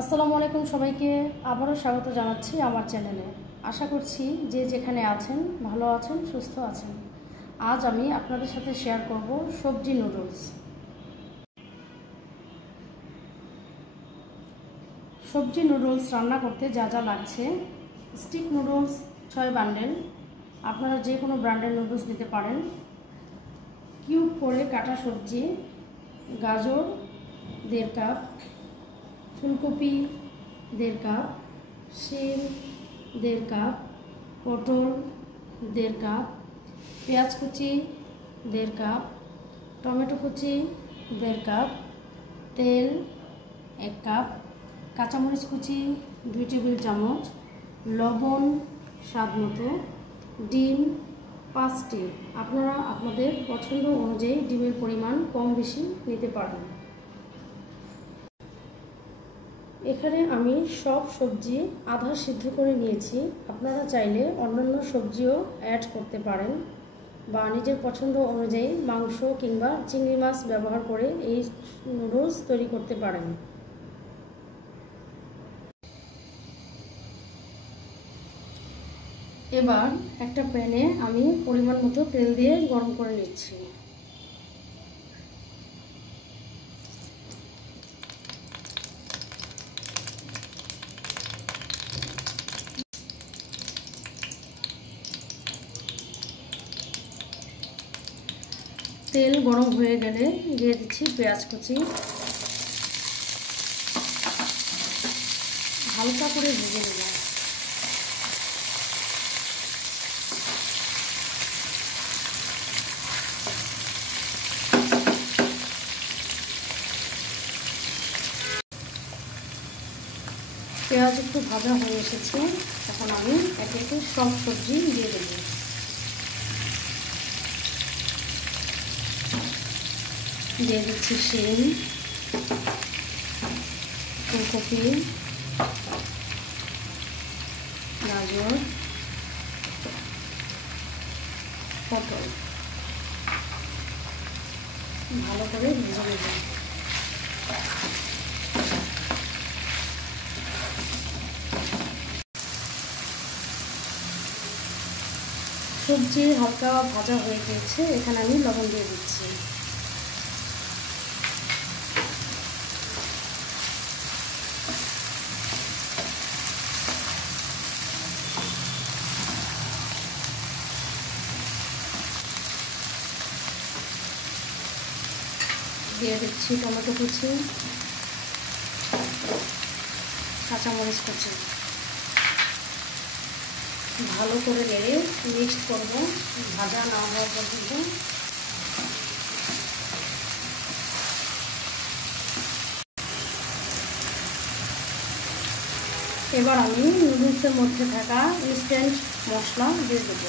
আসসালামু আলাইকুম সবাইকে আবারও স্বাগত জানাচ্ছি আমার চ্যানেলে। আশা করছি যে যেখানে আছেন ভালো আছেন, সুস্থ আছেন। আজ আমি আপনাদের সাথে শেয়ার করব সবজি নুডলস। সবজি নুডলস রান্না করতে যা যা লাগছে: স্টিক নুডলস 6 বান্ডেল, আপনারা যে কোনো ব্র্যান্ডের নুডলস নিতে পারেন। কিউব করে কাটা সবজি: গাজর 1.5 কাপ, ফুলকপি 1.5 কাপ, শিম 1.5 কাপ, পটল 1.5 কাপ, পেঁয়াজ কুচি 1.5 কাপ, টমেটো কুচি 1.5 কাপ, তেল 1 কাপ, কাঁচামরিচ কুচি 2 টেবিল চামচ, লবণ স্বাদ মতো, ডিম 5টি। আপনারা আপনাদের পছন্দ অনুযায়ী ডিমের পরিমাণ কম বেশি নিতে পারেন। এখানে আমি সব সবজি আধা সিদ্ধ করে নিয়েছি। আপনারা চাইলে অন্যান্য সবজিও অ্যাড করতে পারেন বা নিজের পছন্দ অনুযায়ী মাংস কিংবা চিংড়ি মাছ ব্যবহার করে এই নুডলস তৈরি করতে পারেন। এবার একটা প্যানে আমি পরিমাণ মতো তেল দিয়ে গরম করে নিচ্ছি। তেল গরম হয়ে গেলে দিয়ে দিচ্ছি পেঁয়াজ কুচি। হালকা করে ভেজে নেব। পেঁয়াজ একটু ভাজা হয়ে এসেছে, এখন আমি একে একে সব সবজি দিয়ে দেব। দিয়ে দিচ্ছি শিম, ফুলকপি, গাজর, পটল। ভালো করে ভেজে নেব। সবজি হালকা ভাজা হয়ে গিয়েছে, এখানে আমি লবণ দিয়ে দিচ্ছি। দিয়ে দিচ্ছি টমেটো কুচি, কাঁচামরিচ কুচি। ভালো করে নেড়ে মিক্স করব ভাজা না হওয়া পর্যন্ত। এবার আমি নুডলসের মধ্যে থাকা ইনস্ট্যান্ট মশলা দিয়ে দেব।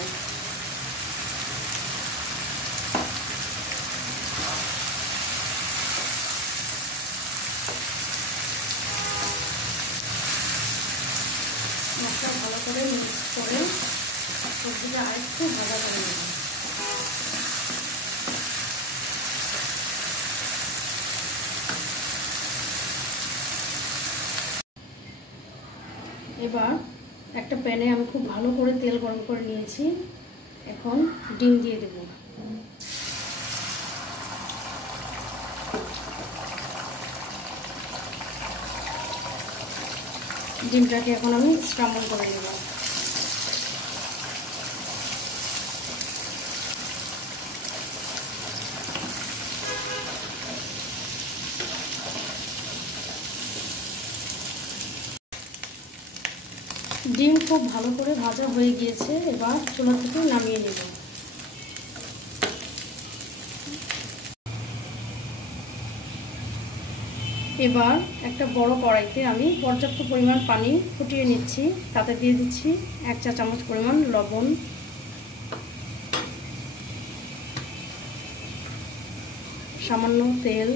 মশলা ভালো করে মিক্স করে সবজিটা আরেকটু ভাজা করে নেব। এবার একটা প্যানে আমি খুব ভালো করে তেল গরম করে নিয়েছি, এখন ডিম দিয়ে দেব। ডিমটাকে এখন আমি স্ক্রাম্বল করে নেব। ডিম খুব ভালো করে ভাজা হয়ে গিয়েছে, এবার চুলা থেকে নামিয়ে নেব। এবার একটা বড় কড়াইতে আমি পর্যাপ্ত পরিমাণ পানি ফুটিয়ে নিচ্ছি। তাতে দিয়ে দিচ্ছি 1 চা চামচ পরিমাণ লবণ, সামান্য তেল,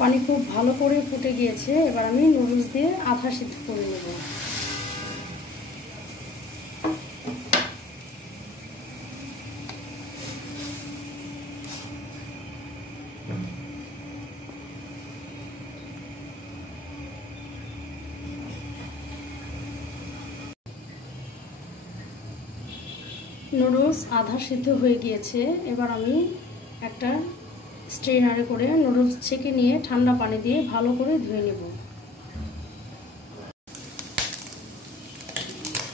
পানি খুব ভালো করে ফুটে গিয়েছে। এবার আমি নুডলস দিয়ে আধা সিদ্ধ করে নেব। নুডলস আধা সিদ্ধ হয়ে গিয়েছে। এবার আমি একটা স্ট্রেনারে করে নুডলস ছেঁকে নিয়ে ঠান্ডা পানি দিয়ে ভালো করে ধুয়ে নেব।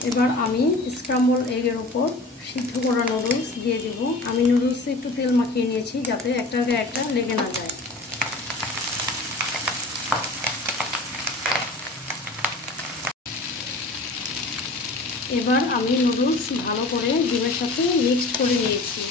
এবার আমি স্ক্রাম্বল এগের উপর সিদ্ধ করা নুডলস দিয়ে দেব। আমি নুডলসে একটু তেল মাখিয়ে নিয়েছি যাতে একটা গায়ে একটা লেগে না যায়। এবার আমি নুডলস ভালো করে ডিমের সাথে মিক্সড করে নিয়েছি।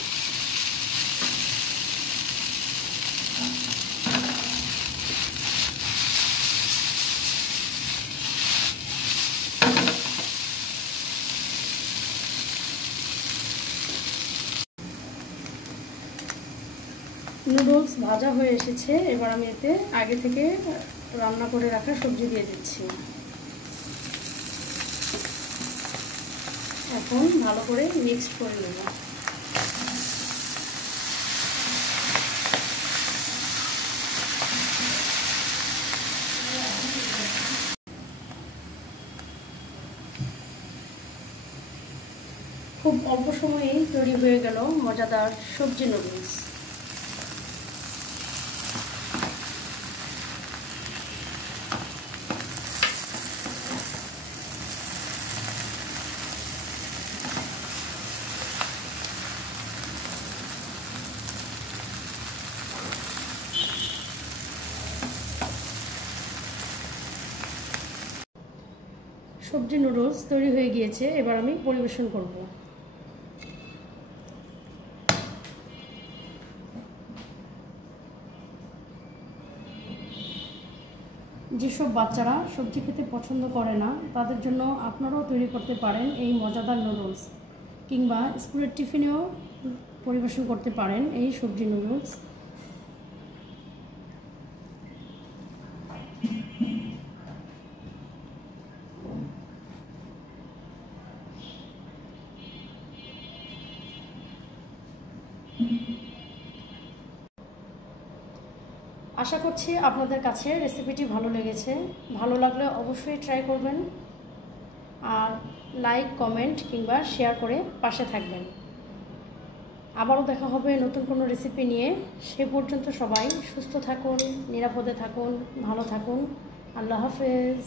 নুডলস ভাজা হয়ে এসেছে। এবার আমি এতে আগে থেকে রান্না করে রাখা সবজি দিয়ে দিচ্ছি। এখন ভালো করে মিক্স করে নেব। খুব অল্প সময়েই তৈরি হয়ে গেল মজাদার সবজি নুডলস। সবজি নুডলস তৈরি হয়ে গিয়েছে। এবার আমি পরিবেশন করব। যেসব বাচ্চারা সবজি খেতে পছন্দ করে না তাদের জন্য আপনারাও তৈরি করতে পারেন এই মজাদার নুডলস, কিংবা স্কুলের টিফিনেও পরিবেশন করতে পারেন এই সবজি নুডলস। আশা করছি আপনাদের কাছে রেসিপিটি ভালো লেগেছে। ভালো লাগলে অবশ্যই ট্রাই করবেন, আর লাইক, কমেন্ট কিংবা শেয়ার করে পাশে থাকবেন। আবারও দেখা হবে নতুন কোনো রেসিপি নিয়ে। সে পর্যন্ত সবাই সুস্থ থাকুন, নিরাপদে থাকুন, ভালো থাকুন। আল্লাহ হাফেজ।